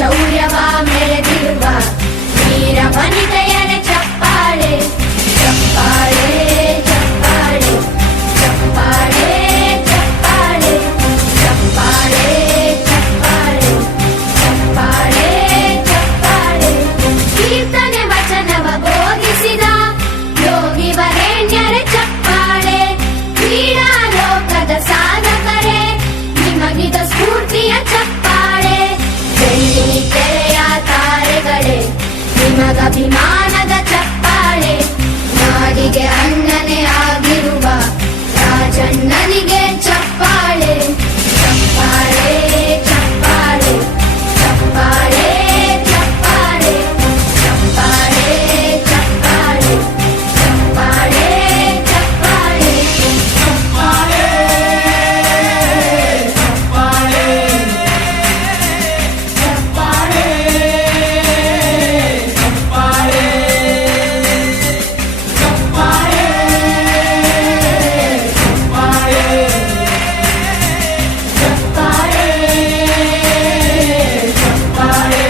ಶೌರ್ಯವ ಮೆರೆದಿರುವ ವೀರ ವನಿತೆಯರ ಚಪ್ಪಾಳೆ ಚಪ್ಪಾಳೆ ಚಪ್ಪಾಳೆ ಚಪ್ಪಾಳೆ ಚಪ್ಪಾಳೆ ಚಪ್ಪಾಳೆ ಚಪ್ಪಾಳೆ ಚಪ್ಪಾಳೆ ಚಪ್ಪಾಳೆ ಕೀರ್ತನೆ ವಚನವ ಬೋಧಿಸಿದ ಯೋಗಿ ವರೇಣ್ಯರ ಚಪ್ಪಾಳೆ ಕ್ರೀಡಾ ಲೋಕದ ಸಾಧಕರೇ ನಿಮಗಿದ ಸ್ಫೂರ್ತಿಯ ಚಪ್ಪಾಳೆ ಬೆಳ್ಳಿ ತೆರೆಯ ತಾರೆಗಳೇ ನಿಮಗಭಿಮಾನದ ಚಪ್ಪಾಳೆ ನಾಡಿಗೆ ಅಣ್ಣನೇ ಆಗಿರುವ ರಾಜಣ್ಣನಿಗೆ ಚಪ್ಪಾಳೆ ಚಪ್ಪಾಳೆ ಚಪ್ಪಾಳೆ ಚಪ್ಪಾಳೆ ಚಪ್ಪಾಳೆ ಚಪ್ಪಾಳೆ ಚಪ್ಪಾಳೆ ಚಪ್ಪಾಳೆ ಚಪ್ಪಾಳೆ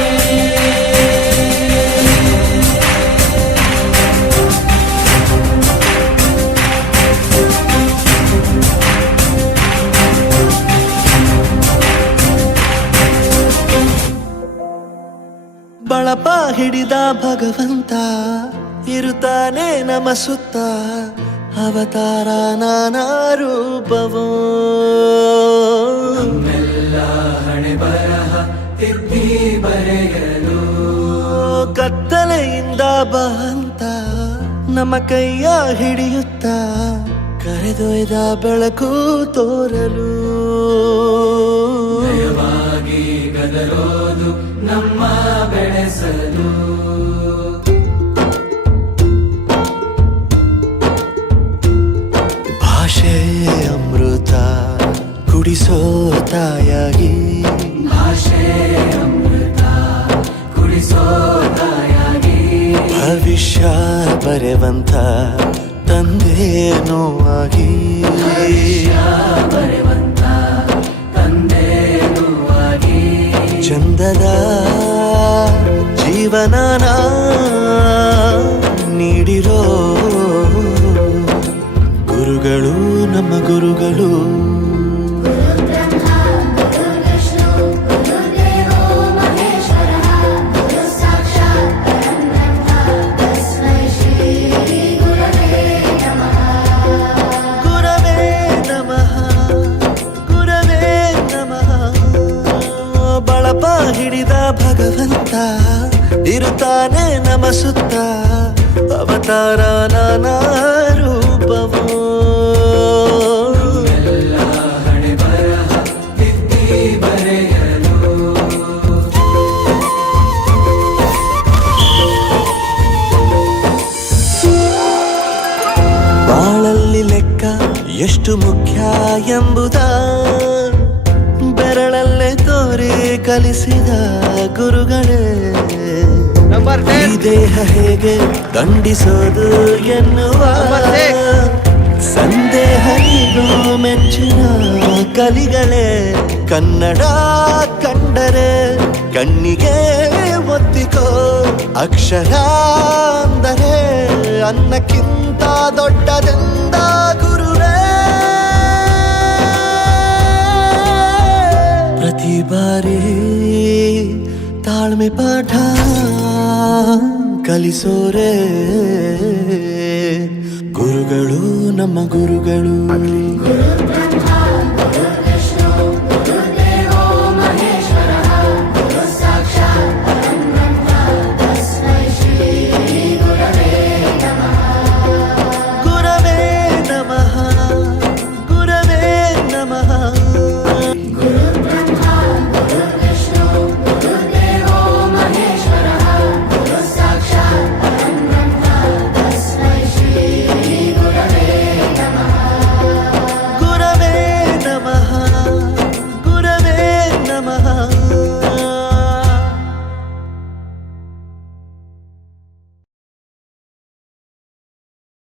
ಬಳಪ ಹಿಡಿದ ಭಗವಂತ ಇರುತ್ತಾನೆ ನಮ ಸುತ್ತ ಅವತಾರ ನಾನಾ ರೂಪವೋ ಹಣೆ ಬರಹ ತಿದ್ದಿ ಬರೆಯಲು ಕತ್ತಲೆಯಿಂದ ಬಂತ ನಮ್ಮ ಕೈಯ ಹಿಡಿಯುತ್ತ ಕರೆದೊಯ್ದ ಬೆಳಕು ತೋರಲು ನಯವಾಗಿ ಗದರೋದು ನಮ್ಮ ಬೆಳೆಸಲು ಭಾಷೆ ಅಮೃತ ಕುಡಿಸೋ ತಾಯಾಗಿ ಭಾಷೆ ಅಮೃತ ಕುಡಿಸೋ ತಾಯಾಗಿ ಭವಿಷ್ಯ ಬರೆವಂತ ತಂದೇನೋ ಆಗಿ ಬರೆವಂತ ತಂದೇನೂ ಆಗಿ ಚಂದದ ಜೀವನನ ನೀಡಿರೋ ಗುರುಗಳು ನಮ್ಮ ಗುರುಗಳು ಗುರವೇ ನಮಃ ಗುರವೇ ನಮಃ ಬಳಪ ಹಿಡಿದ ಭಗವಂತ ಇರುತ್ತಾನೆ ನಮ ಸುತ್ತ ಅವತಾರ ನಾನಾ ರೂಪವೋ ಹಣೆ ಬರಹ ತಿದ್ದಿ ಬರೆಯಲು ಬಾಳಲ್ಲಿ ಲೆಕ್ಕ ಎಷ್ಟು ಮುಖ್ಯ ಎಂಬುದ ಬೆರಳಲ್ಲೇ ತೋರಿ ಕಲಿಸಿದ ಗುರುಗಳೇ ಈ ದೇಹ ಹೇಗೆ ದಂಡಿಸೋದು ಎನ್ನುವ ಸಂದೇಹನಿಗೂ ಮೆಚ್ಚಿನ ಕಲಿಗಳೇ ಕನ್ನಡ ಕಂಡರೆ ಕಣ್ಣಿಗೆ ಒತ್ತಿಕೋ ಅಕ್ಷರ ಅಂದರೆ ಅನ್ನಕ್ಕಿಂತ ದೊಡ್ಡದೆಂದ ಗುರುವೇ ಪ್ರತಿ ಬಾರಿ ತಾಳ್ಮೆ ಪಾಠ ಕಲಿಸೋರೆ ಗುರುಗಳು ನಮ್ಮ ಗುರುಗಳು